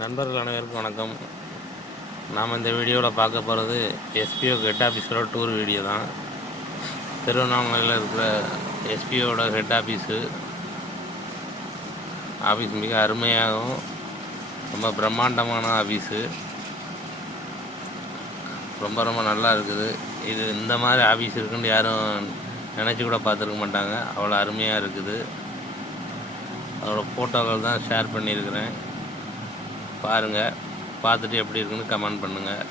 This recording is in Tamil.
நண்பர்கள் அனைவருக்கும் வணக்கம். நாம் இந்த வீடியோவில் பார்க்க போகிறது எஸ்பிஓ ஹெட் ஆஃபீஸோட டூர் வீடியோ தான். திருவண்ணாமலையில் இருக்கிற எஸ்பிஓட ஹெட் ஆஃபீஸ் மிக அருமையாகவும் ரொம்ப பிரம்மாண்டமான ஆஃபீஸு. ரொம்ப நல்லா இருக்குது. இது இந்த மாதிரி ஆஃபீஸ் இருக்குன்னு யாரும் நினச்சி கூட பார்த்துருக்க மாட்டாங்க. அவ்வளோ அருமையாக இருக்குது. அதோட ஃபோட்டோக்கள் தான் ஷேர் பண்ணியிருக்கிறேன். பாருங்கள், பார்த்துட்டு எப்படி இருக்குன்னு கமெண்ட் பண்ணுங்கள்.